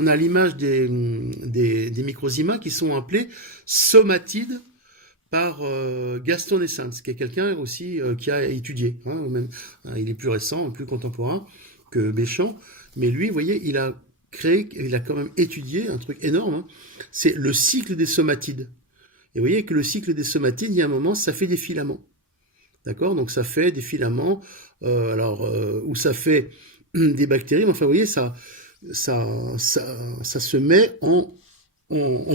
on a l'image des microzymas qui sont appelés somatides par Gaston Naessens, qui est quelqu'un aussi qui a étudié. Hein, même, il est plus récent, plus contemporain que Béchamp. Mais lui, vous voyez, il a quand même étudié un truc énorme. Hein, c'est le cycle des somatides. Et vous voyez que le cycle des somatides, il y a un moment, ça fait des filaments. D'accord? Donc ça fait des filaments, où ça fait des bactéries. Mais enfin, vous voyez, ça se met en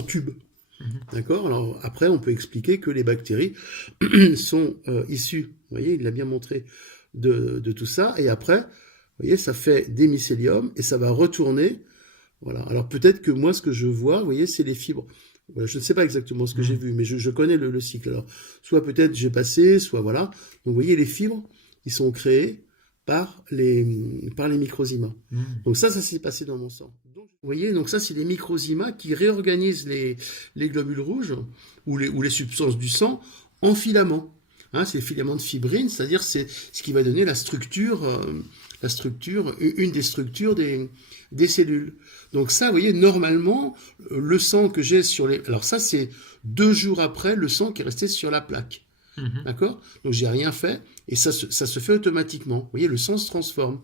tube. D'accord? Alors après, on peut expliquer que les bactéries sont issues, vous voyez, il l'a bien montré, de tout ça. Et après, vous voyez, ça fait des mycéliums et ça va retourner. Voilà. Alors peut-être que moi, ce que je vois, vous voyez, c'est les fibres. Voilà, je ne sais pas exactement ce que j'ai vu, mais je connais le cycle. Alors, soit peut-être j'ai passé, soit voilà. Donc vous voyez, les fibres, ils sont créés par les microzymas. Donc ça s'est passé dans mon sang. Donc, vous voyez, donc ça, c'est les microzymas qui réorganisent les globules rouges ou les substances du sang en filaments. Hein, c'est les filaments de fibrine, c'est-à-dire c'est ce qui va donner la structure, une des structures des cellules. Donc ça, vous voyez, normalement, le sang que j'ai sur les... Alors ça, c'est 2 jours après le sang qui est resté sur la plaque. D'accord? Donc j'ai rien fait et ça se fait automatiquement. Vous voyez, le sang se transforme.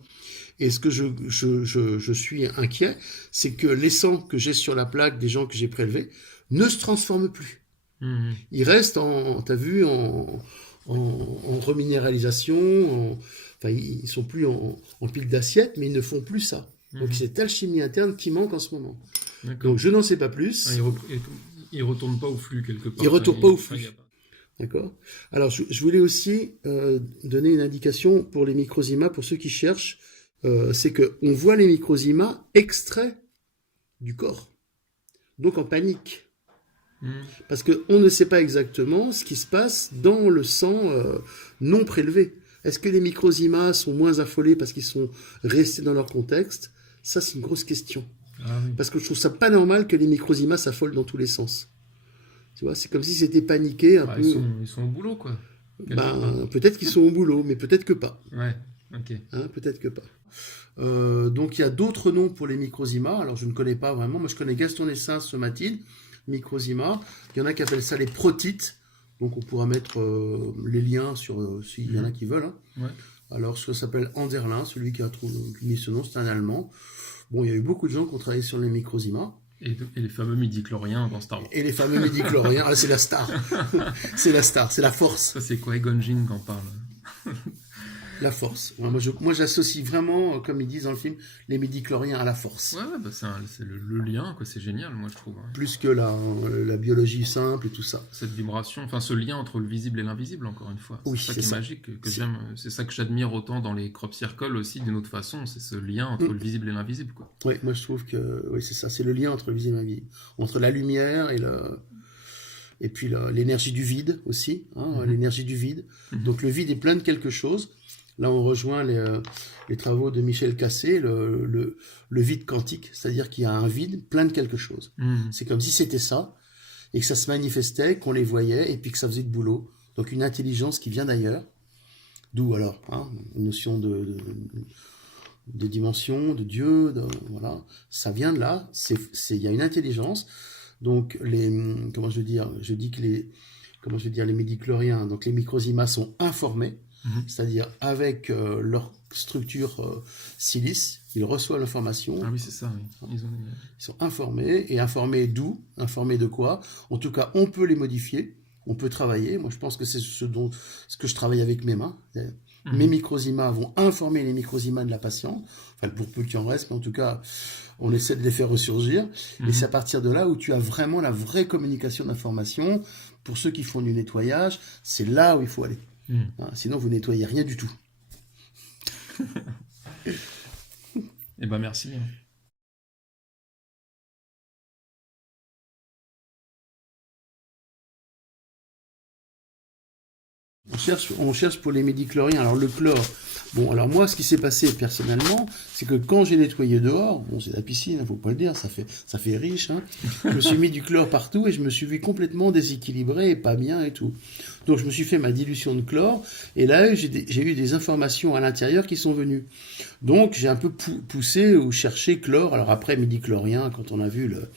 Et ce que je suis inquiet, c'est que les sangs que j'ai sur la plaque des gens que j'ai prélevés ne se transforment plus. Ils restent t'as vu, en reminéralisation, enfin, ils sont plus en pile d'assiette, mais ils ne font plus ça. Donc c'est telle chimie interne qui manque en ce moment. Donc je n'en sais pas plus. Il retourne pas au flux quelque part. Il retourne pas au flux. D'accord. Alors je voulais aussi donner une indication pour les microzymas, pour ceux qui cherchent, c'est qu'on voit les microzymas extraits du corps, donc en panique. Parce qu'on ne sait pas exactement ce qui se passe dans le sang non prélevé. Est-ce que les microzymas sont moins affolés parce qu'ils sont restés dans leur contexte? Ça, c'est une grosse question. Parce que je trouve ça pas normal que les microzymas s'affolent dans tous les sens. Tu vois, c'est comme si c'était paniqué un peu. Ils sont au boulot, quoi. Peut-être qu'ils sont au boulot, mais peut-être que pas. Ouais, ok. Hein, peut-être que pas. Donc il y a d'autres noms pour les microzymas. Alors je ne connais pas vraiment. Moi je connais Gaston Naessens, somatide, microzymas. Il y en a qui appellent ça les protites. Donc on pourra mettre les liens sur s'il y en a qui veulent. Hein. Ouais. Alors ça s'appelle Anderlin, celui qui a mis ce nom, c'est un Allemand. Bon, il y a eu beaucoup de gens qui ont travaillé sur les microzymas. Et les fameux midi-chloriens dans Star Wars. Et les fameux midi-chloriens, c'est la star. C'est la star, c'est la force. Ça, c'est Qui-Gon Jinn qui en parle. La force. Moi, j'associe vraiment, comme ils disent dans le film, les midi-chloriens à la force. Ouais, bah c'est le lien, quoi. C'est génial, moi, je trouve. Ouais. Plus que la biologie simple et tout ça. Cette vibration, enfin, ce lien entre le visible et l'invisible, encore une fois. Oui, c'est ça qui est magique, que j'aime. C'est ça que j'admire autant dans les crop circles aussi, d'une autre façon. C'est ce lien entre le visible et l'invisible, quoi. Oui, moi, je trouve que oui, c'est ça. C'est le lien entre le visible et l'invisible. Entre la lumière et puis l'énergie du vide aussi. Hein, l'énergie du vide. Donc, le vide est plein de quelque chose. Là, on rejoint les travaux de Michel Cassé, le vide quantique, c'est-à-dire qu'il y a un vide plein de quelque chose. C'est comme si c'était ça, et que ça se manifestait, qu'on les voyait, et puis que ça faisait le boulot. Donc une intelligence qui vient d'ailleurs, d'où alors une notion de dimension, de Dieu, voilà, ça vient de là, il y a une intelligence. Donc les midi-chloriens, donc les microzymas sont informés, c'est-à-dire avec leur structure silice, ils reçoivent l'information. Ah oui, c'est ça, oui. Ils sont informés, et informés d'où? Informés de quoi? En tout cas, on peut les modifier, on peut travailler. Moi, je pense que c'est ce que je travaille avec mes mains. Mes microzymas vont informer les microzymas de la patiente, enfin pour peu qu'il en reste, mais en tout cas, on essaie de les faire ressurgir. Et c'est à partir de là où tu as vraiment la vraie communication d'information. Pour ceux qui font du nettoyage, c'est là où il faut aller. Sinon, vous nettoyez rien du tout. Eh ben, merci. On cherche pour les midi-chloriens. Alors le chlore, bon, alors moi, ce qui s'est passé personnellement, c'est que quand j'ai nettoyé dehors, bon, c'est la piscine, faut pas le dire, ça fait riche, hein. Je me suis mis du chlore partout et je me suis vu complètement déséquilibré et pas bien et tout. Donc je me suis fait ma dilution de chlore et là, j'ai eu des informations à l'intérieur qui sont venues. Donc j'ai un peu poussé ou cherché chlore. Alors après, midi-chlorien, quand on a vu le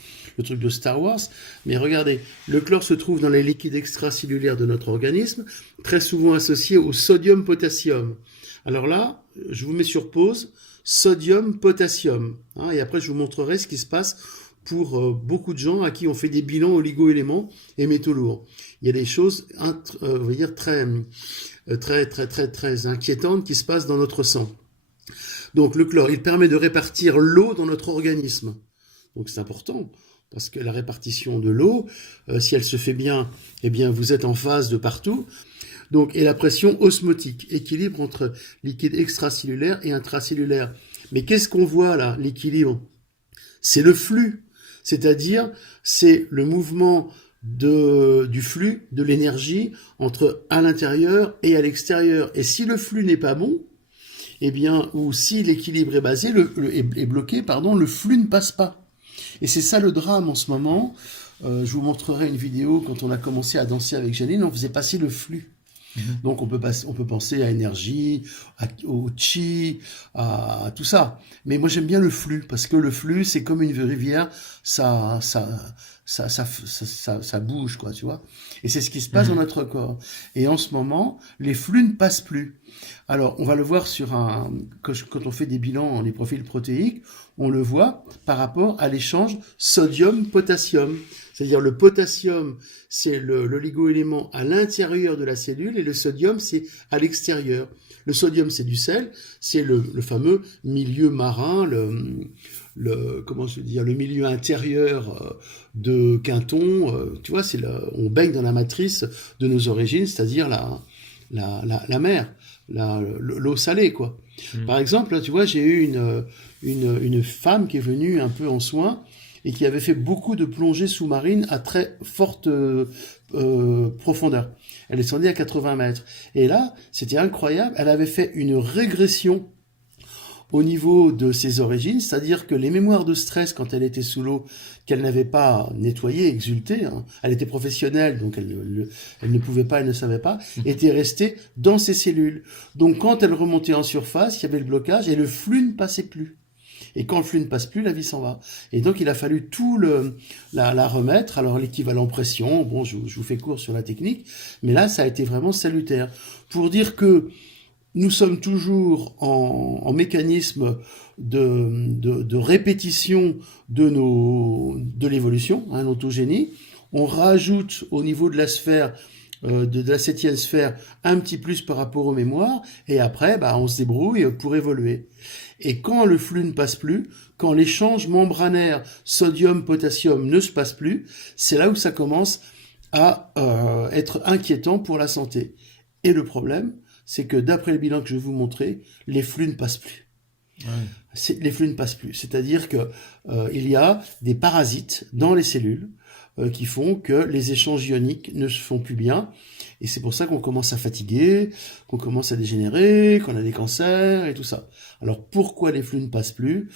truc de Star Wars. Mais regardez, le chlore se trouve dans les liquides extracellulaires de notre organisme, très souvent associé au sodium-potassium. Alors là, je vous mets sur pause, sodium-potassium. Hein, et après, je vous montrerai ce qui se passe pour beaucoup de gens à qui on fait des bilans oligo-éléments et métaux lourds. Il y a des choses, on va dire, très inquiétantes qui se passent dans notre sang. Donc le chlore, il permet de répartir l'eau dans notre organisme. Donc c'est important. Parce que la répartition de l'eau, si elle se fait bien, eh bien vous êtes en phase de partout. Donc, et la pression osmotique, équilibre entre liquide extracellulaire et intracellulaire. Mais qu'est-ce qu'on voit là, l'équilibre? C'est le flux, c'est-à-dire c'est le mouvement du flux, de l'énergie entre à l'intérieur et à l'extérieur. Et si le flux n'est pas bon, eh bien, ou si l'équilibre est est bloqué, le flux ne passe pas. Et c'est ça le drame en ce moment. Je vous montrerai une vidéo quand on a commencé à danser avec Janine, on faisait passer le flux. Donc on peut penser à énergie, au chi, à tout ça. Mais moi j'aime bien le flux parce que le flux c'est comme une rivière, ça bouge quoi, tu vois. Et c'est ce qui se passe dans notre corps. Et en ce moment, les flux ne passent plus. Alors on va le voir quand on fait des bilans, les profils protéiques, on le voit par rapport à l'échange sodium-potassium. C'est-à-dire le potassium, c'est l'oligo-élément à l'intérieur de la cellule et le sodium, c'est à l'extérieur. Le sodium, c'est du sel, c'est le fameux milieu marin, comment je veux dire, le milieu intérieur de Quinton. Tu vois, on baigne dans la matrice de nos origines, c'est-à-dire la mer, l'eau salée, quoi. Par exemple, tu vois, j'ai eu une femme qui est venue un peu en soins et qui avait fait beaucoup de plongées sous-marines à très forte profondeur. Elle descendait à 80 mètres. Et là, c'était incroyable, elle avait fait une régression au niveau de ses origines, c'est-à-dire que les mémoires de stress quand elle était sous l'eau, qu'elle n'avait pas nettoyées, exultées, hein, elle était professionnelle, donc elle ne pouvait pas, elle ne savait pas, étaient restées dans ses cellules. Donc quand elle remontait en surface, il y avait le blocage et le flux ne passait plus. Et quand le flux ne passe plus, la vie s'en va. Et donc, il a fallu la remettre. Alors, l'équivalent pression, bon, je vous fais court sur la technique, mais là, ça a été vraiment salutaire. Pour dire que nous sommes toujours en mécanisme de répétition de l'évolution, hein, l'autogénie. On rajoute au niveau de la sphère, de la 7e sphère, un petit plus par rapport aux mémoires, et après, on se débrouille pour évoluer. Et quand le flux ne passe plus, quand l'échange membranaire sodium-potassium ne se passe plus, c'est là où ça commence à être inquiétant pour la santé. Et le problème, c'est que d'après le bilan que je vais vous montrer, les flux ne passent plus. Ouais. Les flux ne passent plus. C'est-à-dire que il y a des parasites dans les cellules qui font que les échanges ioniques ne se font plus bien. Et c'est pour ça qu'on commence à fatiguer, qu'on commence à dégénérer, qu'on a des cancers et tout ça. Alors pourquoi les flux ne passent plus?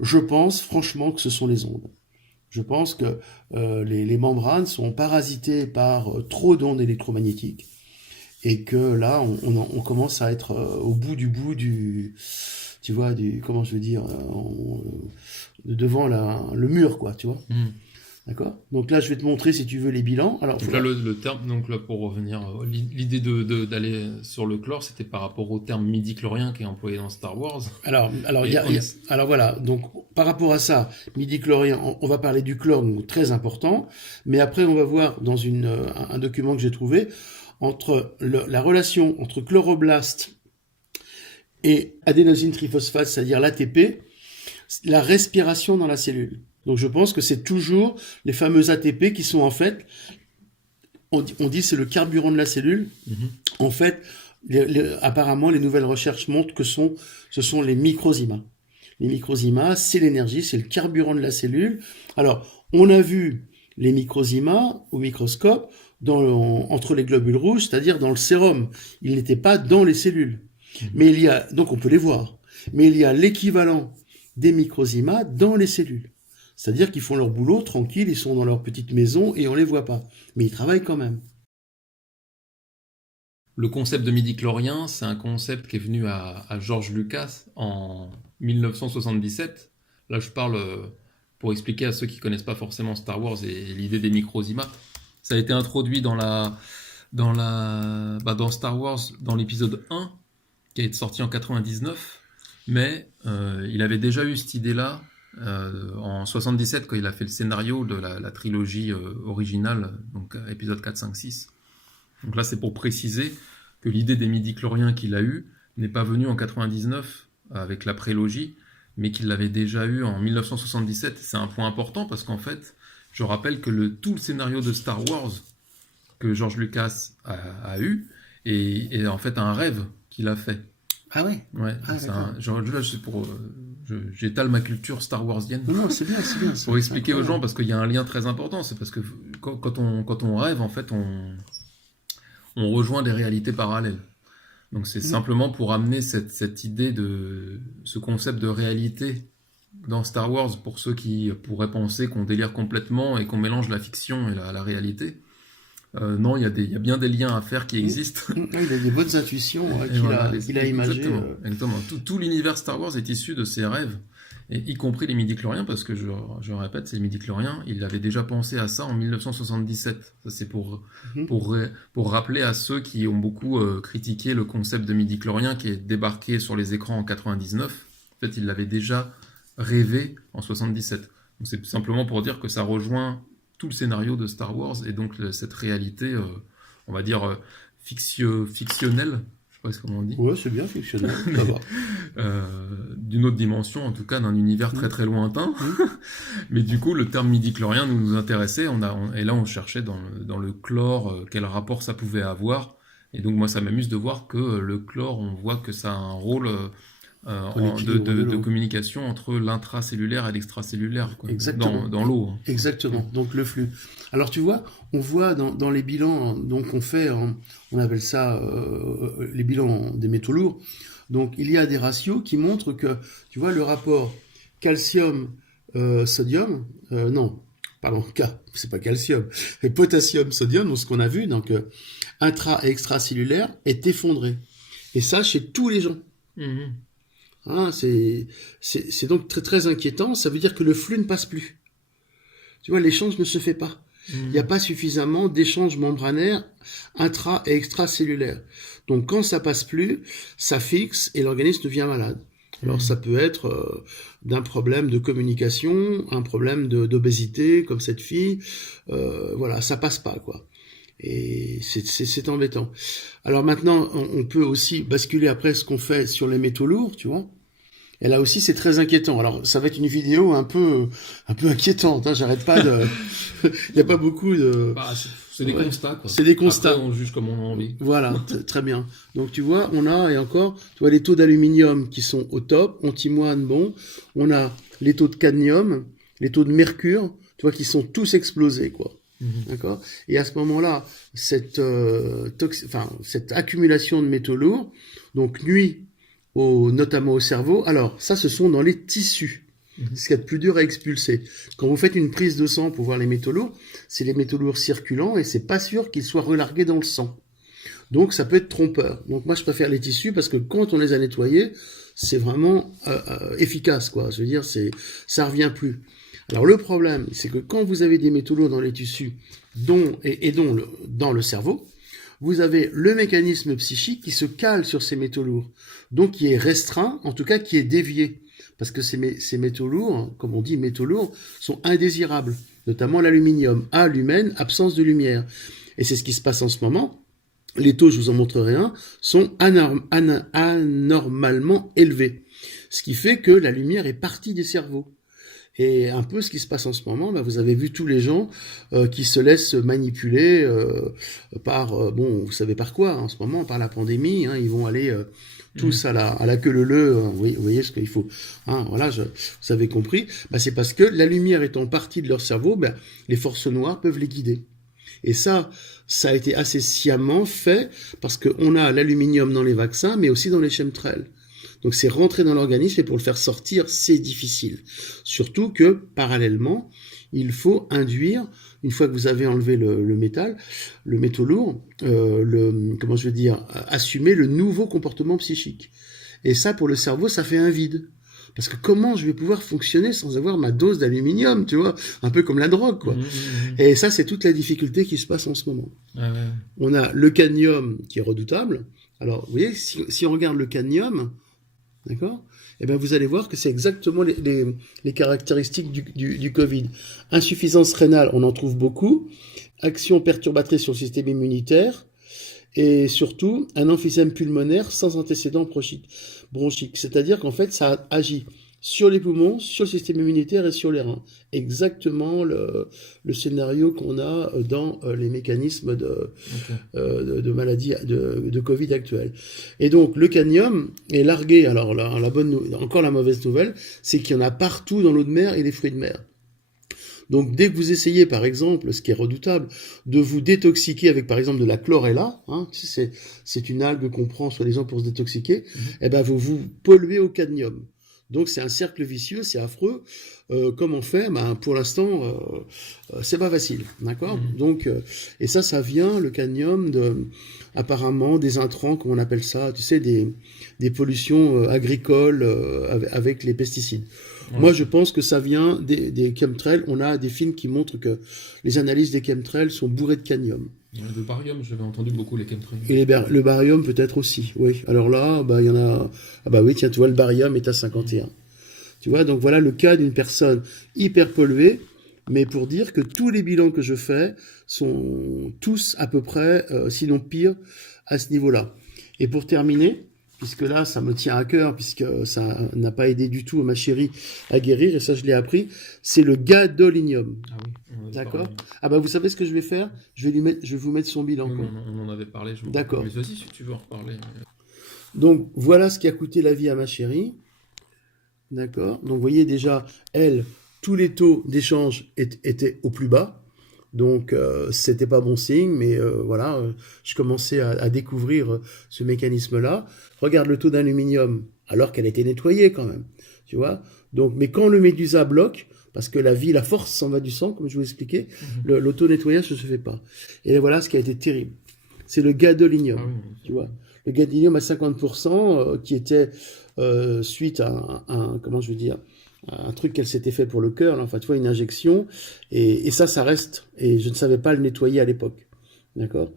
Je pense franchement que ce sont les ondes. Je pense que les membranes sont parasitées par trop d'ondes électromagnétiques et que là on commence à être au bout du tu vois, comment je veux dire, devant le mur, quoi, tu vois. D'accord. Donc là, je vais te montrer, si tu veux, les bilans. Alors, donc là, le terme, donc là, pour revenir, l'idée d'aller sur le chlore, c'était par rapport au terme midi-chlorien qui est employé dans Star Wars. Alors voilà. Donc, par rapport à ça, midi-chlorien, on va parler du chlore, donc très important. Mais après, on va voir dans un document que j'ai trouvé entre la relation entre chloroblast et adénosine triphosphate, c'est-à-dire l'ATP, la respiration dans la cellule. Donc je pense que c'est toujours les fameux ATP qui sont en fait, on dit c'est le carburant de la cellule. En fait, apparemment les nouvelles recherches montrent que ce sont les microzymas. Les microzymas, c'est l'énergie, c'est le carburant de la cellule. Alors, on a vu les microzymas au microscope entre les globules rouges, c'est-à-dire dans le sérum. Ils n'étaient pas dans les cellules. Mais donc on peut les voir. Mais il y a l'équivalent des microzymas dans les cellules. C'est-à-dire qu'ils font leur boulot tranquille, ils sont dans leur petite maison et on les voit pas. Mais ils travaillent quand même. Le concept de midi-chlorien, c'est un concept qui est venu à George Lucas en 1977. Là, je parle pour expliquer à ceux qui connaissent pas forcément Star Wars et l'idée des microzymas. Ça a été introduit dans Star Wars, dans l'épisode 1, qui est sorti en 99. Mais il avait déjà eu cette idée-là en 77, quand il a fait le scénario de la trilogie originale, donc épisode 4, 5, 6. Donc là, c'est pour préciser que l'idée des midi-chloriens qu'il a eue n'est pas venue en 99 avec la prélogie, mais qu'il l'avait déjà eu en 1977. C'est un point important parce qu'en fait, je rappelle que tout le scénario de Star Wars que George Lucas a eu est en fait un rêve qu'il a fait. Ah ouais. Ouais. J'étale ma culture Star Warsienne. Non, c'est bien. Pour expliquer aux gens, parce qu'il y a un lien très important, c'est parce que quand on rêve, en fait, on rejoint des réalités parallèles. Donc c'est simplement pour amener cette idée ce concept de réalité dans Star Wars, pour ceux qui pourraient penser qu'on délire complètement et qu'on mélange la fiction et la réalité. Non, il y a bien des liens à faire qui existent. Il a des bonnes intuitions qu'il a imagées. Exactement. Tout l'univers Star Wars est issu de ses rêves, et y compris les midi-chloriens, parce que je répète, ces midi-chloriens, il avait déjà pensé à ça en 1977. Ça, c'est pour rappeler à ceux qui ont beaucoup critiqué le concept de midi-chlorien qui est débarqué sur les écrans en 99. En fait, il l'avait déjà rêvé en 77. Donc c'est simplement pour dire que ça rejoint tout le scénario de Star Wars, et donc cette réalité, on va dire, fictionnelle, je sais pas comment on dit. Ouais, c'est bien fictionnel, ça va. D'une autre dimension, en tout cas, d'un univers très très lointain. Mais du coup, le terme midi-chlorien nous intéressait, et là on cherchait dans le chlore quel rapport ça pouvait avoir. Et donc moi, ça m'amuse de voir que le chlore, on voit que ça a un rôle de communication entre l'intracellulaire et l'extracellulaire, quoi, dans l'eau. Exactement, donc le flux. Alors tu vois, on voit dans les bilans, donc on fait, on appelle ça les bilans des métaux lourds, donc il y a des ratios qui montrent que, tu vois, le rapport calcium-sodium, c'est pas calcium, et potassium-sodium, donc ce qu'on a vu, donc intra- et extracellulaire, est effondré. Et ça, chez tous les gens. Mmh. Hein, c'est donc très très inquiétant. Ça veut dire que le flux ne passe plus. Tu vois, l'échange ne se fait pas. Il n'y a pas suffisamment d'échanges membranaires intra- et extracellulaires. Donc quand ça passe plus, ça fixe et l'organisme devient malade. Alors ça peut être d'un problème de communication, un problème d'obésité, comme cette fille. Voilà, ça passe pas, quoi. Et c'est embêtant. Alors maintenant, on peut aussi basculer après ce qu'on fait sur les métaux lourds, tu vois. Et là aussi, c'est très inquiétant. Alors, ça va être une vidéo un peu inquiétante, hein. J'arrête pas de... Il n'y a pas beaucoup de... C'est des constats, quoi. C'est des constats. Après, on juge comme on a envie. Voilà, très bien. Donc, tu vois, on a, et encore, tu vois, les taux d'aluminium qui sont au top, antimoine, bon. On a les taux de cadmium, les taux de mercure, tu vois, qui sont tous explosés, quoi. D'accord. Et à ce moment-là, cette accumulation de métaux lourds, donc nuit notamment au cerveau. Alors, ça, ce sont dans les tissus. Ce qu'il y a de plus dur à expulser. Quand vous faites une prise de sang pour voir les métaux lourds, c'est les métaux lourds circulants et c'est pas sûr qu'ils soient relargués dans le sang. Donc, ça peut être trompeur. Donc, moi, je préfère les tissus parce que quand on les a nettoyés, c'est vraiment efficace, quoi. Je veux dire, ça revient plus. Alors, le problème, c'est que quand vous avez des métaux lourds dans les tissus, dans le cerveau, vous avez le mécanisme psychique qui se cale sur ces métaux lourds, donc qui est restreint, en tout cas qui est dévié, parce que ces métaux lourds, comme on dit métaux lourds, sont indésirables, notamment l'aluminium, lumen, absence de lumière. Et c'est ce qui se passe en ce moment. Les taux, je vous en montrerai un, sont anormalement élevés, ce qui fait que la lumière est partie des cerveaux. Et un peu ce qui se passe en ce moment, vous avez vu tous les gens qui se laissent manipuler par, vous savez par quoi, en ce moment, par la pandémie, hein, ils vont aller tous à la queue leu, vous voyez ce qu'il faut. Hein, voilà, vous avez compris. C'est parce que la lumière étant partie de leur cerveau, les forces noires peuvent les guider. Et ça a été assez sciemment fait parce qu'on a l'aluminium dans les vaccins, mais aussi dans les chemtrails. Donc c'est rentré dans l'organisme et pour le faire sortir, c'est difficile. Surtout que, parallèlement, il faut induire, une fois que vous avez enlevé le métal, le métaux lourd, assumer le nouveau comportement psychique. Et ça, pour le cerveau, ça fait un vide. Parce que comment je vais pouvoir fonctionner sans avoir ma dose d'aluminium, tu vois, un peu comme la drogue, quoi. Et ça, c'est toute la difficulté qui se passe en ce moment. Ah ouais. On a le cadmium qui est redoutable. Alors, vous voyez, si on regarde le cadmium, d'accord, eh ben vous allez voir que c'est exactement les caractéristiques du Covid. Insuffisance rénale, on en trouve beaucoup. Action perturbatrice sur le système immunitaire. Et surtout, un emphysème pulmonaire sans antécédent bronchique. C'est-à-dire qu'en fait, ça agit sur les poumons, sur le système immunitaire et sur les reins. Exactement le scénario qu'on a dans les mécanismes de maladie, de Covid actuelle. Et donc, le cadmium est largué. Alors, encore la mauvaise nouvelle, c'est qu'il y en a partout dans l'eau de mer et les fruits de mer. Donc, dès que vous essayez, par exemple, ce qui est redoutable, de vous détoxiquer avec, par exemple, de la chlorella, c'est une algue qu'on prend soi-disant pour se détoxiquer, eh ben, vous polluez au cadmium. Donc, c'est un cercle vicieux, c'est affreux. Comment faire? Ben, pour l'instant, c'est pas facile, d'accord? Donc, et ça vient, le cadmium, apparemment, des intrants, comme on appelle ça, tu sais, des pollutions agricoles avec les pesticides. Ouais. Moi, je pense que ça vient des chemtrails. On a des films qui montrent que les analyses des chemtrails sont bourrées de cadmium. Le barium, j'avais entendu beaucoup les chemtrails. Et le barium peut-être aussi, oui. Alors là, il y en a... Ah bah oui, tiens, tu vois, le barium est à 51. Tu vois, donc voilà le cas d'une personne hyper polluée, mais pour dire que tous les bilans que je fais sont tous à peu près, sinon pire, à ce niveau-là. Et pour terminer... puisque là, ça me tient à cœur, puisque ça n'a pas aidé du tout ma chérie à guérir, et ça, je l'ai appris, c'est le gadolinium. Ah oui. D'accord. Ah bah, vous savez ce que je vais faire? Je vais vous mettre son bilan. Oui, on en avait parlé. D'accord. Mais vas-y, si tu veux en reparler. Donc, voilà ce qui a coûté la vie à ma chérie. D'accord. Donc, vous voyez déjà, elle, tous les taux d'échange étaient au plus bas. Donc, c'était pas bon signe, mais voilà, je commençais à découvrir ce mécanisme-là. Regarde le taux d'aluminium, alors qu'elle était nettoyée quand même, tu vois. Donc, mais quand le médusa bloque, parce que la force s'en va du sang, comme je vous expliquais, l'auto-nettoyage ne se fait pas. Et là, voilà ce qui a été terrible. C'est le gadolinium, tu vois. Le gadolinium à 50%, qui était suite à un truc qu'elle s'était fait pour le cœur, là, enfin, tu vois, une injection, et ça reste, et je ne savais pas le nettoyer à l'époque, d'accord?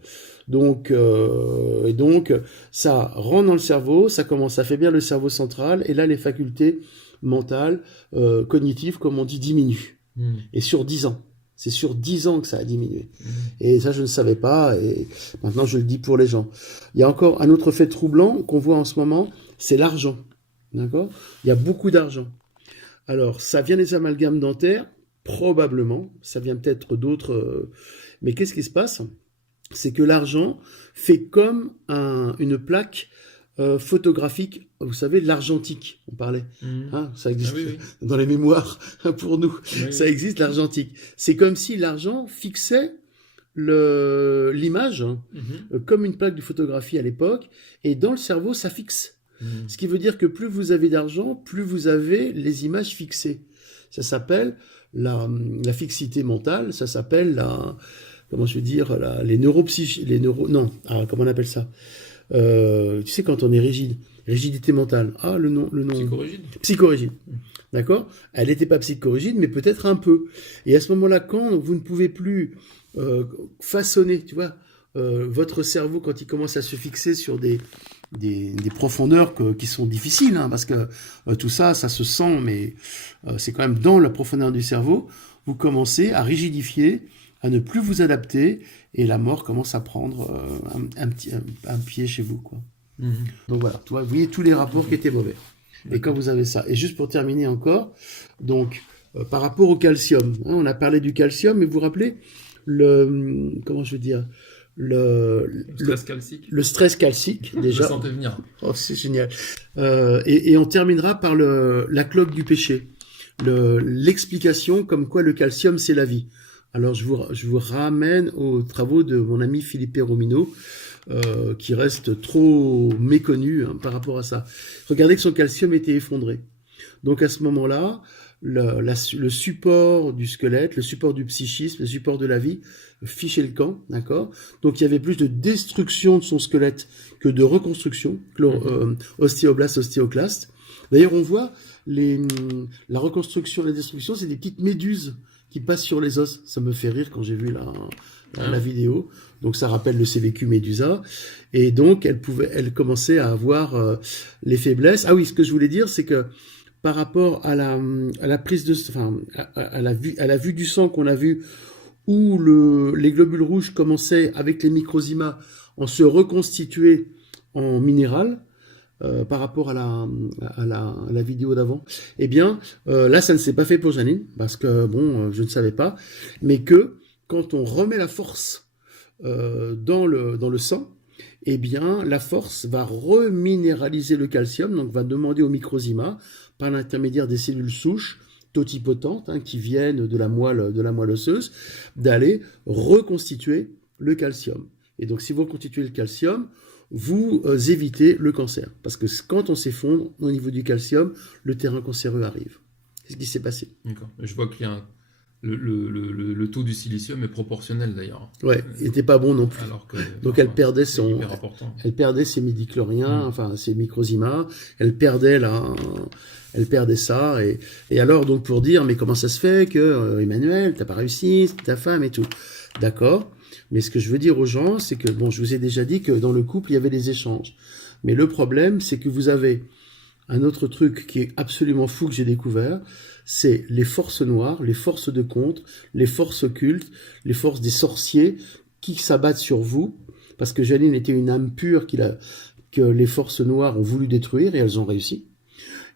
Donc, ça rentre dans le cerveau, ça commence à affaiblir le cerveau central, et là, les facultés mentales, cognitives, comme on dit, diminuent. Et sur 10 ans. C'est sur 10 ans que ça a diminué. Et ça, je ne savais pas, et maintenant, je le dis pour les gens. Il y a encore un autre fait troublant qu'on voit en ce moment, c'est l'argent, d'accord? Il y a beaucoup d'argent. Alors, ça vient des amalgames dentaires, probablement. Ça vient peut-être d'autres... Mais qu'est-ce qui se passe? C'est que l'argent fait comme une plaque photographique. Vous savez, l'argentique, on parlait. Ça existe dans les mémoires pour nous. Ça existe, l'argentique. C'est comme si l'argent fixait l'image comme une plaque de photographie à l'époque. Et dans le cerveau, ça fixe. Ce qui veut dire que plus vous avez d'argent, plus vous avez les images fixées. Ça s'appelle la fixité mentale, ça s'appelle comment on appelle ça? Tu sais, quand on est rigide, rigidité mentale. Ah, le nom. Psychorigide. Psychorigide. D'accord? Elle n'était pas psychorigide, mais peut-être un peu. Et à ce moment-là, quand vous ne pouvez plus façonner, tu vois, votre cerveau, quand il commence à se fixer sur des profondeurs qui sont difficiles, parce que tout ça se sent, mais c'est quand même dans la profondeur du cerveau, vous commencez à rigidifier, à ne plus vous adapter, et la mort commence à prendre un pied chez vous, quoi. Donc voilà, vous voyez tous les rapports qui étaient mauvais. Et quand vous avez ça, et juste pour terminer encore, donc par rapport au calcium, on a parlé du calcium, mais vous vous rappelez le stress calcique. Le stress calcique, déjà. Je sentais venir. Oh, c'est génial. Et on terminera par la cloque du péché. L'explication comme quoi le calcium, c'est la vie. Alors, je vous ramène aux travaux de mon ami Philippe Romino, qui reste trop méconnu par rapport à ça. Regardez que son calcium était effondré. Donc, à ce moment-là, le support du squelette, le support du psychisme, le support de la vie fichait le camp, d'accord. Donc, il y avait plus de destruction de son squelette que de reconstruction, ostéoblaste, ostéoclaste. D'ailleurs, on voit la reconstruction, la destruction, c'est des petites méduses qui passent sur les os. Ça me fait rire quand j'ai vu la vidéo. Donc ça rappelle le CVQ Médusa. Et donc elle commençait à avoir les faiblesses. Ah oui, ce que je voulais dire, c'est que par rapport à la prise de, enfin, à la vue du sang qu'on a vu, où les globules rouges commençaient avec les microzymas en se reconstituer en minéral. Par rapport à la vidéo d'avant, eh bien, là, ça ne s'est pas fait pour Janine, parce que, bon, je ne savais pas, mais que quand on remet la force dans le sang, eh bien, la force va reminéraliser le calcium, donc va demander au microzyma, par l'intermédiaire des cellules souches totipotentes, qui viennent de la moelle osseuse, d'aller reconstituer le calcium. Et donc, si vous reconstituez le calcium, vous évitez le cancer. Parce que quand on s'effondre au niveau du calcium, le terrain cancéreux arrive. C'est ce qui s'est passé. D'accord. Je vois qu'il y a le taux du silicium est proportionnel d'ailleurs. Ouais, il n'était pas bon non plus. Alors que, donc elle perdait elle perdait ses midichloriens, enfin ses microzymas, elle perdait ça. Et alors donc pour dire, mais comment ça se fait que Emmanuel, t'as pas réussi, c'est ta femme et tout. D'accord. Mais ce que je veux dire aux gens, c'est que, bon, je vous ai déjà dit que dans le couple, il y avait des échanges. Mais le problème, c'est que vous avez un autre truc qui est absolument fou que j'ai découvert, c'est les forces noires, les forces de contre, les forces occultes, les forces des sorciers qui s'abattent sur vous, parce que Janine était une âme pure que les forces noires ont voulu détruire, et elles ont réussi.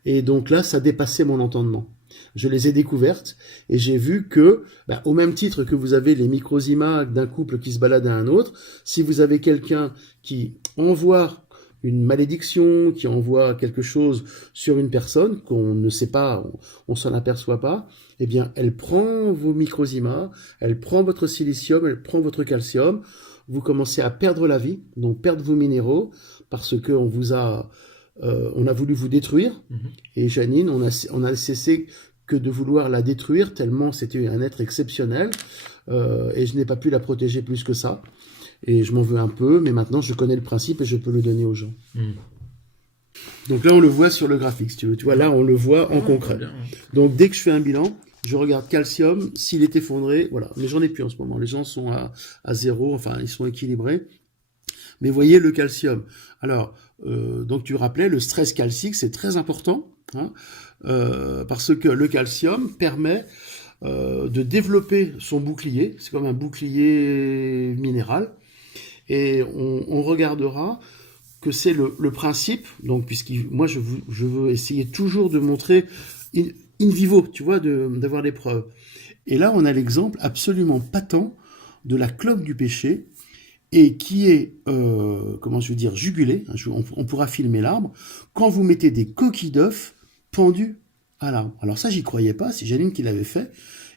Et donc là, ça dépassait mon entendement. Je les ai découvertes et j'ai vu que, au même titre que vous avez les microzymas d'un couple qui se balade à un autre, si vous avez quelqu'un qui envoie une malédiction, qui envoie quelque chose sur une personne qu'on ne sait pas, on s'en aperçoit pas, eh bien, elle prend vos microzymas, elle prend votre silicium, elle prend votre calcium, vous commencez à perdre la vie, donc perdre vos minéraux, parce que on a voulu vous détruire, et Janine, on a cessé que de vouloir la détruire, tellement c'était un être exceptionnel, et je n'ai pas pu la protéger plus que ça. Et je m'en veux un peu, mais maintenant je connais le principe et je peux le donner aux gens. Donc là, on le voit sur le graphique, si tu veux. Tu vois, là, on le voit en concret. Donc dès que je fais un bilan, je regarde calcium, s'il est effondré, voilà. Mais j'en ai plus en ce moment. Les gens sont à zéro, enfin, ils sont équilibrés. Mais voyez le calcium. Alors, donc tu rappelais, le stress calcique, c'est très important, parce que le calcium permet de développer son bouclier. C'est comme un bouclier minéral. Et on regardera que c'est le principe, donc moi je veux essayer toujours de montrer in vivo, tu vois, d'avoir des preuves. Et là on a l'exemple absolument patent de la cloque du péché, et qui est, comment je veux dire, jugulée, on pourra filmer l'arbre, quand vous mettez des coquilles d'œufs pendues à l'arbre. Alors ça j'y croyais pas, c'est Janine qui l'avait fait,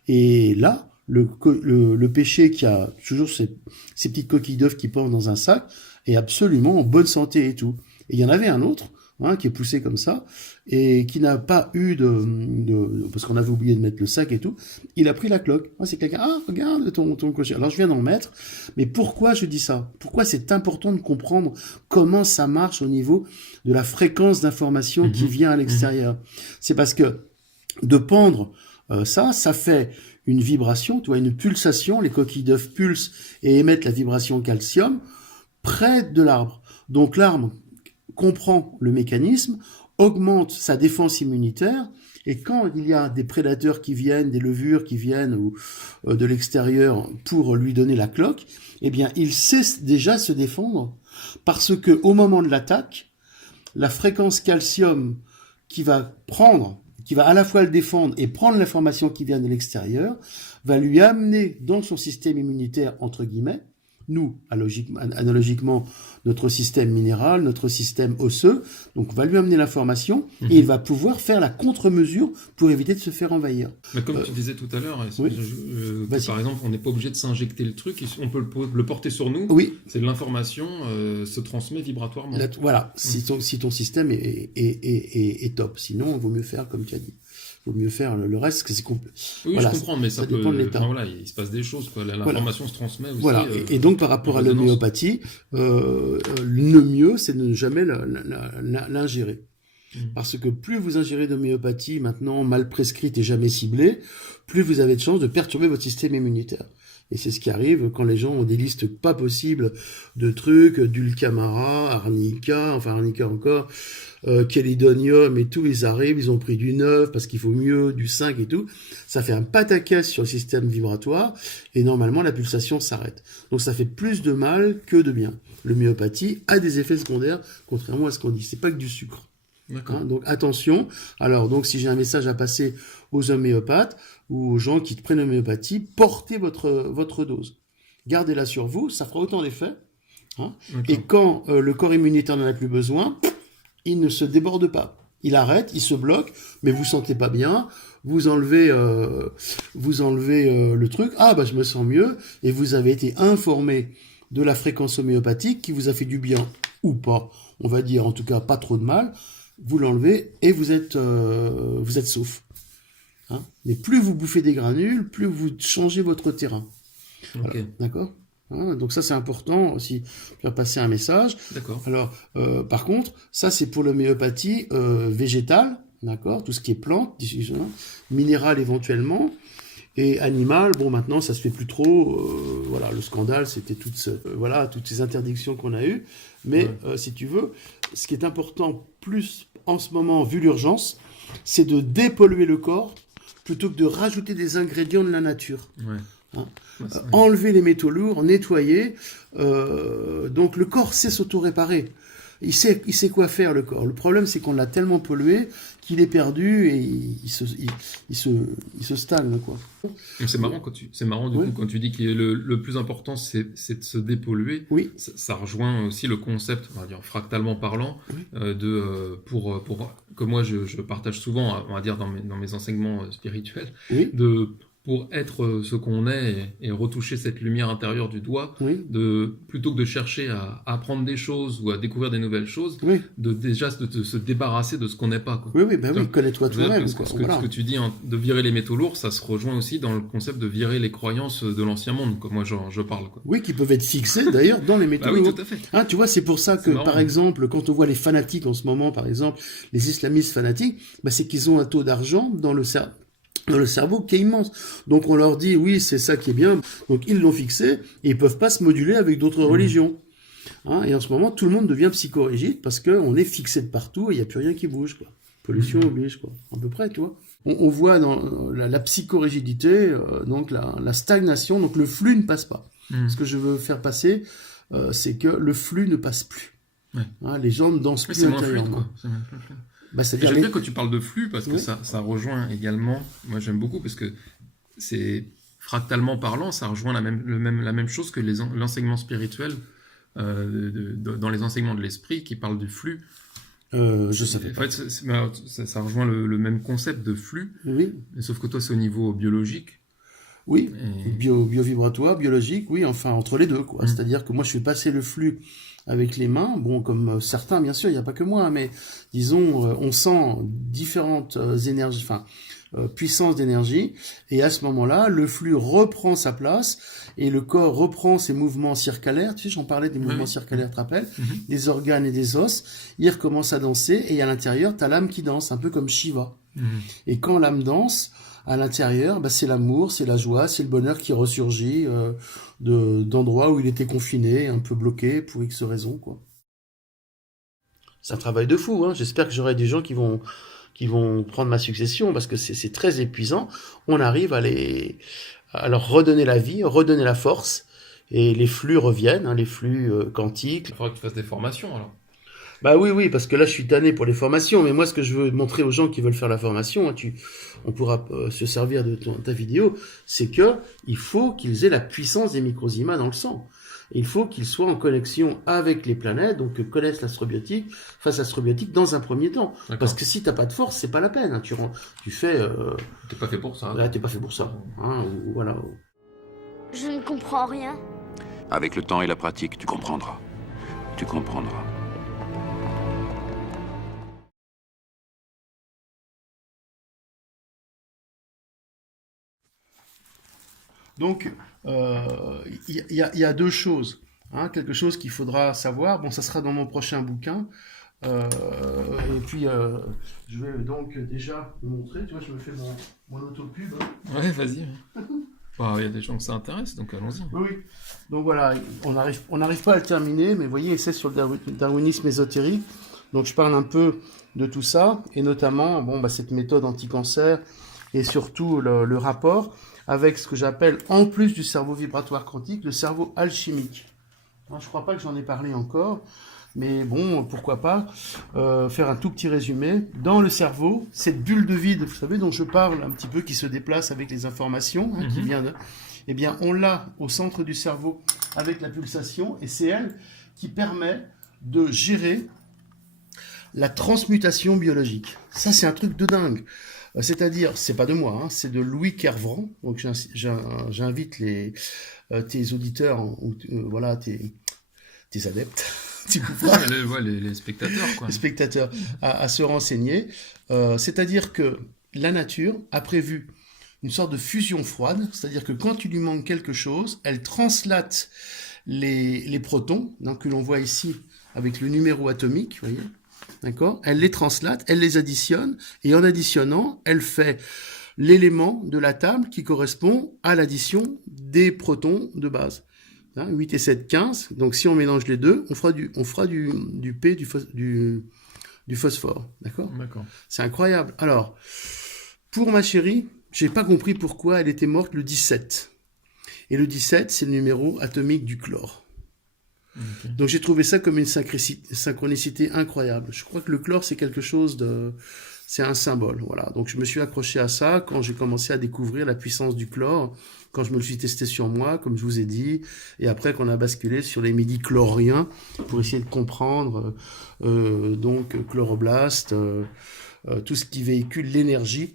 et là, le péché qui a toujours ces petites coquilles d'œufs qui pendent dans un sac est absolument en bonne santé et tout. Et il y en avait un autre, qui est poussé comme ça, et qui n'a pas eu parce qu'on avait oublié de mettre le sac et tout, il a pris la cloque. C'est quelqu'un, regarde ton cocher. Alors je viens d'en mettre, mais pourquoi je dis ça? Pourquoi c'est important de comprendre comment ça marche au niveau de la fréquence d'information qui vient à l'extérieur? C'est parce que de pendre ça fait une vibration, tu vois, une pulsation, les coquilles d'œufs pulsent et émettent la vibration calcium près de l'arbre. Donc l'arbre comprend le mécanisme, augmente sa défense immunitaire, et quand il y a des prédateurs qui viennent, des levures qui viennent ou de l'extérieur pour lui donner la cloque, eh bien il sait déjà se défendre, parce que au moment de l'attaque, la fréquence calcium qui va à la fois le défendre et prendre l'information qui vient de l'extérieur, va lui amener dans son système immunitaire, entre guillemets, nous, analogiquement, notre système minéral, notre système osseux. Donc, on va lui amener l'information et il va pouvoir faire la contre-mesure pour éviter de se faire envahir. Mais comme tu disais tout à l'heure, par exemple, on n'est pas obligé de s'injecter le truc, on peut le porter sur nous. Oui. C'est de l'information se transmet vibratoirement. Voilà, si ton système est top. Sinon, il vaut mieux faire comme tu as dit. Il vaut mieux faire le reste, que c'est complet. Oui, voilà, je comprends, mais ça dépend de l'état. Voilà, il se passe des choses, quoi. L'information se transmet aussi. Voilà, et donc par rapport à l'homéopathie, le mieux, c'est de ne jamais l'ingérer. Parce que plus vous ingérez d'homéopathie, maintenant mal prescrite et jamais ciblée, plus vous avez de chances de perturber votre système immunitaire. Et c'est ce qui arrive quand les gens ont des listes pas possibles de trucs, dulcamara, arnica encore, chelidonium et tout, ils arrivent, ils ont pris du 9 parce qu'il faut mieux, du 5 et tout. Ça fait un pataquès sur le système vibratoire et normalement la pulsation s'arrête. Donc ça fait plus de mal que de bien. L'homéopathie a des effets secondaires, contrairement à ce qu'on dit. C'est pas que du sucre. Hein, donc attention. Alors donc si j'ai un message à passer aux homéopathes ou aux gens qui prennent l'homéopathie, portez votre dose. Gardez-la sur vous, ça fera autant d'effet. Hein, et quand le corps immunitaire n'en a plus besoin, il ne se déborde pas. Il arrête, il se bloque, mais vous sentez pas bien. Vous enlevez le truc. Ah bah je me sens mieux. Et vous avez été informé de la fréquence homéopathique qui vous a fait du bien ou pas. On va dire en tout cas pas trop de mal. Vous l'enlevez et vous êtes sauf. Hein, mais plus vous bouffez des granules, plus vous changez votre terrain. Okay. Voilà, d'accord. Hein, donc ça c'est important aussi, faire passer un message. D'accord. Alors par contre, ça c'est pour l'homéopathie végétale, d'accord, tout ce qui est plante, minérale éventuellement. Et animal, bon maintenant ça se fait plus trop. Voilà, le scandale c'était toutes ces interdictions qu'on a eues. Mais si tu veux, ce qui est important plus en ce moment, vu l'urgence, c'est de dépolluer le corps plutôt que de rajouter des ingrédients de la nature. Ouais. Hein, enlever les métaux lourds, nettoyer. Donc le corps sait s'auto-réparer. Il sait quoi faire, le corps. Le problème, c'est qu'on l'a tellement pollué qu'il est perdu et il se stagne, quoi. C'est marrant coup, quand tu dis que le plus important, c'est de se dépolluer. Oui. Ça rejoint aussi le concept, on va dire fractalement parlant, que moi je partage souvent, on va dire dans mes enseignements spirituels, pour être ce qu'on est et retoucher cette lumière intérieure du doigt, plutôt que de chercher à apprendre des choses ou à découvrir des nouvelles choses, de se débarrasser de ce qu'on n'est pas. Quoi. Oui, connais-toi toi-même. Ce que tu dis, hein, de virer les métaux lourds, ça se rejoint aussi dans le concept de virer les croyances de l'ancien monde, comme moi je parle. Quoi. Oui, qui peuvent être fixées d'ailleurs dans les métaux lourds. Oui, tout à fait. Hein, tu vois, c'est pour ça que, par exemple, quand on voit les fanatiques en ce moment, par exemple, les islamistes fanatiques, c'est qu'ils ont un taux d'argent dans le cerveau qui est immense. Donc on leur dit, oui, c'est ça qui est bien. Donc ils l'ont fixé et ils peuvent pas se moduler avec d'autres religions. Hein, et en ce moment, tout le monde devient psychorigide parce qu'on est fixé de partout et il n'y a plus rien qui bouge. Quoi. Pollution oblige, quoi. À peu près, tu vois. On voit dans la psychorigidité, donc la stagnation, donc le flux ne passe pas. Ce que je veux faire passer, c'est que le flux ne passe plus. Ouais. Hein, les gens ne dansent plus intérieurement. J'aime bien quand tu parles de flux parce que ça rejoint également, moi j'aime beaucoup parce que c'est fractalement parlant, ça rejoint la même chose que l'enseignement spirituel dans les enseignements de l'esprit qui parlent du flux. Je savais pas. En fait, ça rejoint le même concept de flux, sauf que toi c'est au niveau biologique. Oui, bio-vibratoire, biologique, oui, enfin entre les deux, quoi. C'est-à-dire que moi je fais passer le flux avec les mains, bon, comme certains, bien sûr, il n'y a pas que moi, mais disons, on sent différentes énergies, puissances d'énergie, et à ce moment-là, le flux reprend sa place, et le corps reprend ses mouvements circulaires, tu sais, j'en parlais des mouvements circulaires, tu te rappelles, des organes et des os, il recommence à danser, et à l'intérieur, tu as l'âme qui danse, un peu comme Shiva. Et quand l'âme danse, à l'intérieur, c'est l'amour, c'est la joie, c'est le bonheur qui ressurgit d'endroits où il était confiné, un peu bloqué pour X raisons, quoi. C'est un travail de fou, hein. J'espère que j'aurai des gens qui vont prendre ma succession parce que c'est très épuisant. On arrive à leur redonner la vie, redonner la force et les flux reviennent, hein, les flux quantiques. Il faudra que tu fasses des formations alors. Oui, parce que là je suis tanné pour les formations, mais moi ce que je veux montrer aux gens qui veulent faire la formation, hein, on pourra se servir de ta vidéo, c'est que il faut qu'ils aient la puissance des microzymas dans le sang. Et il faut qu'il soit en connexion avec les planètes, donc que connaisse l'astrobiotique, fasse l'astrobiotique dans un premier temps. D'accord. Parce que si t'as pas de force, c'est pas la peine. Hein. Tu fais... T'es pas fait pour ça. là, t'es pas fait pour ça. Hein, ou voilà. Je ne comprends rien. Avec le temps et la pratique, tu comprendras. Tu comprendras. Donc, y a deux choses. Hein, quelque chose qu'il faudra savoir. Bon, ça sera dans mon prochain bouquin. Et puis, je vais donc déjà le montrer. Tu vois, je me fais mon autopub. Hein. Ouais, vas-y. Il y a des gens que ça intéresse, donc allons-y. Oui. Donc voilà, on n'arrive pas à le terminer, mais vous voyez, c'est sur le darwinisme ésotérique. Donc je parle un peu de tout ça, et notamment cette méthode anti-cancer, et surtout le rapport avec ce que j'appelle, en plus du cerveau vibratoire quantique, le cerveau alchimique. Alors, je ne crois pas que j'en ai parlé encore, mais bon, pourquoi pas faire un tout petit résumé. Dans le cerveau, cette bulle de vide, vous savez, dont je parle un petit peu, qui se déplace avec les informations, hein, qui vient de... Eh bien, on l'a au centre du cerveau avec la pulsation, et c'est elle qui permet de gérer la transmutation biologique. Ça, c'est un truc de dingue. C'est-à-dire, c'est pas de moi, hein, c'est de Louis Kervran. Donc, j'invite tes auditeurs, voilà, tes adeptes, les spectateurs, quoi. Les spectateurs à se renseigner. C'est-à-dire que la nature a prévu une sorte de fusion froide, c'est-à-dire que quand tu lui manques quelque chose, elle translate les protons, donc, que l'on voit ici avec le numéro atomique, vous voyez, d'accord ? Elle les translate, elle les additionne, et en additionnant, elle fait l'élément de la table qui correspond à l'addition des protons de base. 8 et 7, 15. Donc si on mélange les deux, on fera du P, du phosphore. D'accord ? D'accord. C'est incroyable. Alors, pour ma chérie, j'ai pas compris pourquoi elle était morte le 17. Et le 17, c'est le numéro atomique du chlore. Okay. Donc j'ai trouvé ça comme une synchronicité incroyable. Je crois que le chlore, c'est quelque chose de... C'est un symbole, voilà. Donc je me suis accroché à ça quand j'ai commencé à découvrir la puissance du chlore, quand je me le suis testé sur moi, comme je vous ai dit, et après qu'on a basculé sur les midi-chloriens pour essayer de comprendre donc chloroblast, tout ce qui véhicule l'énergie,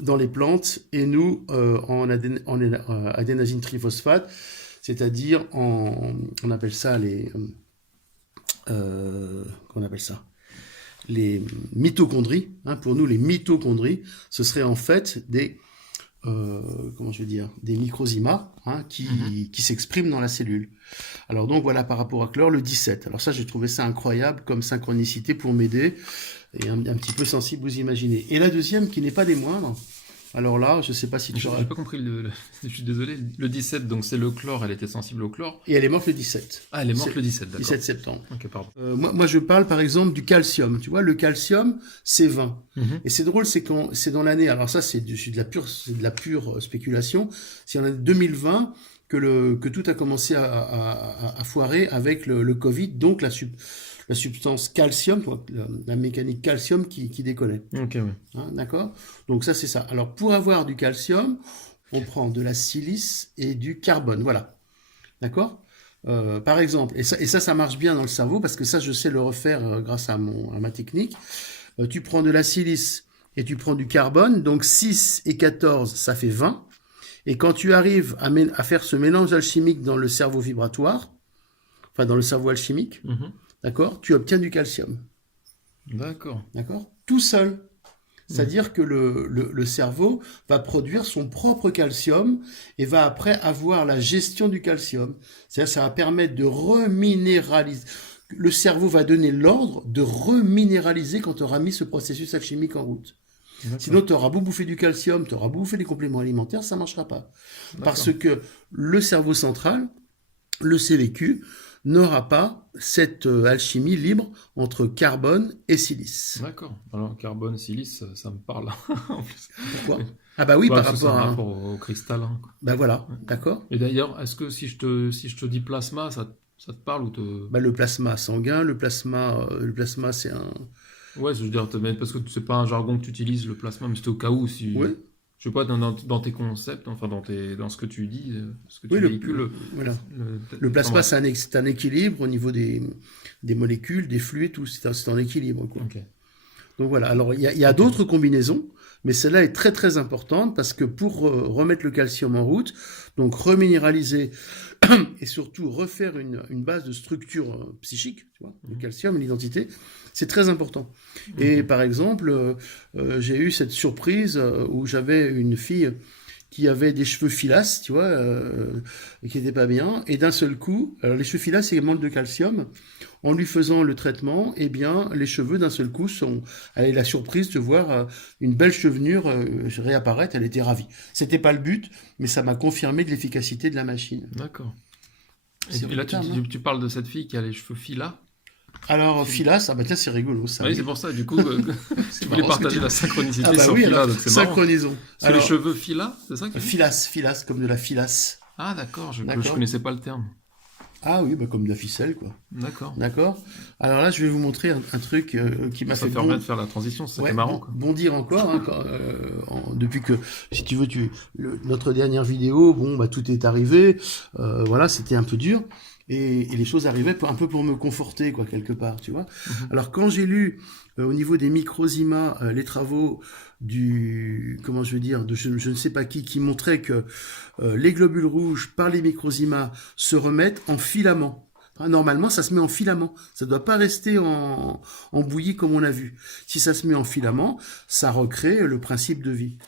dans les plantes, et nous en adénosine triphosphate, c'est-à-dire on appelle ça les mitochondries. Hein, pour nous, les mitochondries, ce serait en fait des microzymas, hein, qui s'expriment dans la cellule. Alors donc voilà, par rapport à chlore, le 17. Alors ça, j'ai trouvé ça incroyable comme synchronicité pour m'aider, et un petit peu sensible, vous imaginez. Et la deuxième, qui n'est pas des moindres, alors là, je sais pas si tu J'ai pas compris, je suis désolé. Le 17, donc c'est le chlore, elle était sensible au chlore. Et elle est morte le 17. Ah, elle est morte le 17, d'accord. 17 septembre. Ok, pardon. Moi, je parle par exemple du calcium. Tu vois, le calcium, c'est 20. Et c'est drôle, c'est quand c'est dans l'année, alors ça, c'est de la pure spéculation, c'est en l'année 2020 que tout a commencé à foirer avec le Covid, donc la substance calcium, la mécanique calcium qui décollait. Ok, ouais. Hein, d'accord ? Donc ça, c'est ça. Alors, pour avoir du calcium, on prend de la silice et du carbone. Voilà. D'accord ? Par exemple, et ça marche bien dans le cerveau, parce que ça, je sais le refaire grâce à ma technique. Tu prends de la silice et tu prends du carbone, donc 6 et 14, ça fait 20. Et quand tu arrives à faire ce mélange alchimique dans le cerveau vibratoire, enfin dans le cerveau alchimique, d'accord, tu obtiens du calcium. D'accord. D'accord ? Tout seul. C'est-à-dire que le cerveau va produire son propre calcium et va après avoir la gestion du calcium. C'est-à-dire ça va permettre de reminéraliser. Le cerveau va donner l'ordre de reminéraliser quand tu auras mis ce processus alchimique en route. D'accord. Sinon, tu auras beau bouffer du calcium, tu auras beau bouffer des compléments alimentaires, ça ne marchera pas. D'accord. Parce que le cerveau central, le CVQ, n'aura pas cette alchimie libre entre carbone et silice. D'accord. Alors, carbone, silice, ça me parle. En plus. Pourquoi ? Ah bah oui, par rapport au cristal. Quoi. Bah voilà, d'accord. Et d'ailleurs, est-ce que si je te dis plasma, ça te parle ou te... Bah le plasma sanguin, le plasma c'est un... Ouais, je veux dire, parce que c'est pas un jargon que tu utilises, le plasma, mais c'était au cas où si... Oui. Je sais pas, dans tes concepts, enfin dans ce que tu dis, ce que tu Oui, véhicules. voilà. Le plasma, c'est un équilibre au niveau des molécules, des flux et tout. C'est en équilibre, quoi. Ok. Donc voilà. Alors, il y a d'autres combinaisons, mais celle-là est très très importante parce que pour remettre le calcium en route, donc reminéraliser et surtout refaire une base de structure psychique, tu vois, le calcium et l'identité, c'est très important. Et par exemple, j'ai eu cette surprise où j'avais une fille qui avait des cheveux filasses, tu vois, qui n'étaient pas bien, et d'un seul coup, alors les cheveux filasses, c'est manque de calcium, en lui faisant le traitement, eh bien, les cheveux d'un seul coup elle a eu la surprise de voir une belle chevelure réapparaître, elle était ravie. C'était pas le but, mais ça m'a confirmé de l'efficacité de la machine. D'accord. C'est Et là, brutal, tu parles de cette fille qui a les cheveux filas. Alors, filasse, ah bah tiens, c'est rigolo, ça. Oui, c'est pour ça, du coup, tu voulais marrant, partager ce que la synchronicité Ah bah sur oui, filas, alors, donc c'est marrant. synchronisons. C'est Alors, les cheveux filas, c'est ça que tu dis filasse, comme de la filasse. Ah d'accord, je D'accord. connaissais pas le terme. Ah oui, bah comme de la ficelle, quoi. D'accord. D'accord. Alors là, je vais vous montrer un truc qui m'a Ça fait permet de faire la transition, c'est ça qui est marrant. Quoi. bondir encore. Hein, depuis que, si tu veux, notre dernière vidéo, bon, bah tout est arrivé. Voilà, c'était un peu dur. Et les choses arrivaient un peu pour me conforter, quoi, quelque part, tu vois. Alors, quand j'ai lu au niveau des microzymas les travaux comment je veux dire, je ne sais pas qui montrait que les globules rouges, par les microzymas, se remettent en filaments. Normalement, ça se met en filament. Ça ne doit pas rester en bouillie comme on a vu. Si ça se met en filament, ça recrée le principe de vie.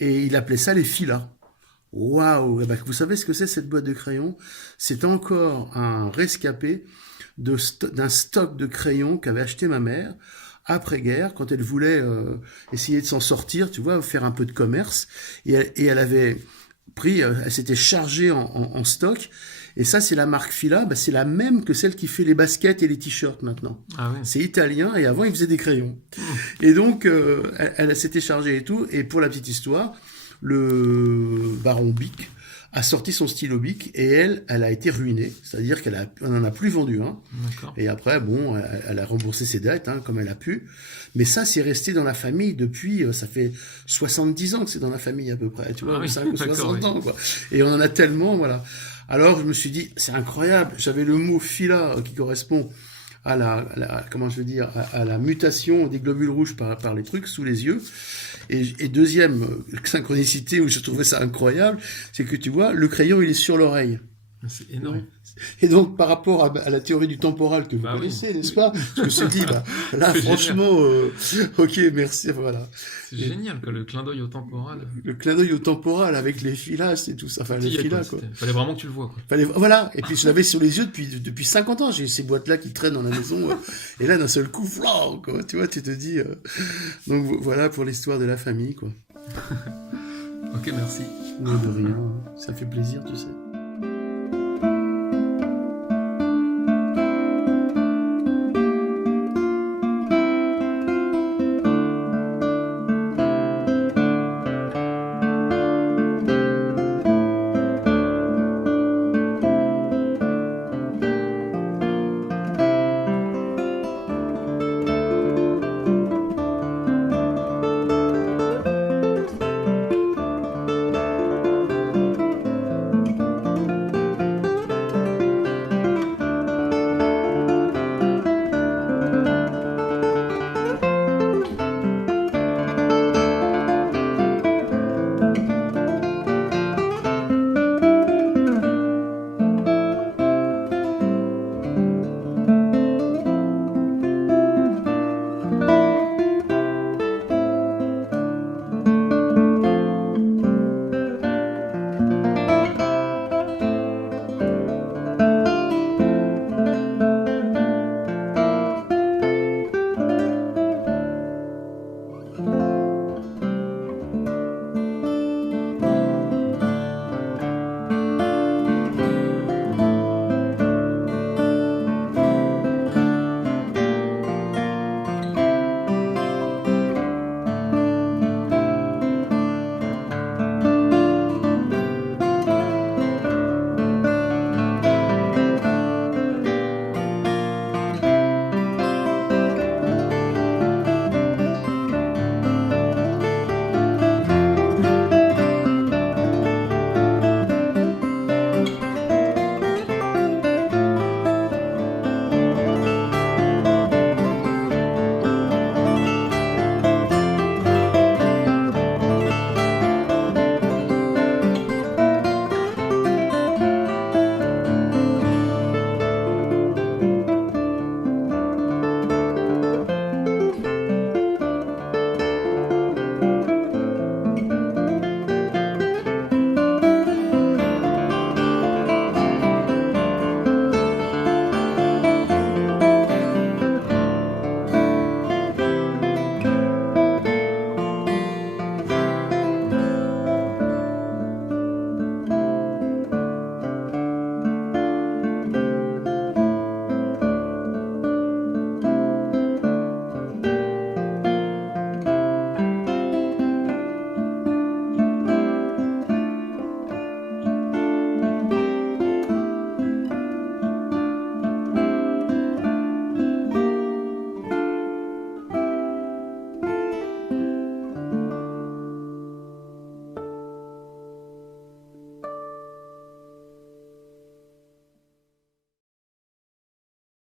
Et il appelait ça les filas. Waouh! Vous savez ce que c'est cette boîte de crayons? C'est encore un rescapé d'un stock de crayons qu'avait acheté ma mère après-guerre, quand elle voulait essayer de s'en sortir, tu vois, faire un peu de commerce. Et elle avait elle s'était chargée en stock. Et ça, c'est la marque Fila, c'est la même que celle qui fait les baskets et les t-shirts maintenant. Ah ouais. C'est italien et avant, ils faisaient des crayons. Et donc, elle s'était chargée et tout. Et pour la petite histoire, le baron Bic a sorti son stylo Bic et elle a été ruinée. C'est-à-dire on n'en a plus vendu un. D'accord. Et après, bon, elle a remboursé ses dettes, comme elle a pu. Mais ça, c'est resté dans la famille depuis, ça fait 70 ans que c'est dans la famille à peu près. Tu vois, 5 ou 60 ans, quoi. Et on en a tellement, voilà. Alors, je me suis dit, c'est incroyable. J'avais le mot fila qui correspond à comment je veux dire, à la mutation des globules rouges par les trucs sous les yeux. Et deuxième synchronicité où je trouvais ça incroyable, c'est que tu vois, le crayon, il est sur l'oreille. C'est énorme. Et donc, par rapport à la théorie du temporal que vous connaissez, n'est-ce pas? Je me suis dit, là, franchement, ok, merci, voilà. C'est génial, quoi, le clin d'œil au temporal. Le clin d'œil au temporal avec les filas et tout ça. Enfin, les filas, quoi. Fallait vraiment que tu le vois, quoi. Voilà. Et puis, je l'avais sur les yeux depuis 50 ans. J'ai ces boîtes-là qui traînent dans la maison. Et là, d'un seul coup, quoi. Tu vois, tu te dis. Donc, voilà pour l'histoire de la famille, quoi. Ok, merci. De rien. Ça fait plaisir, tu sais.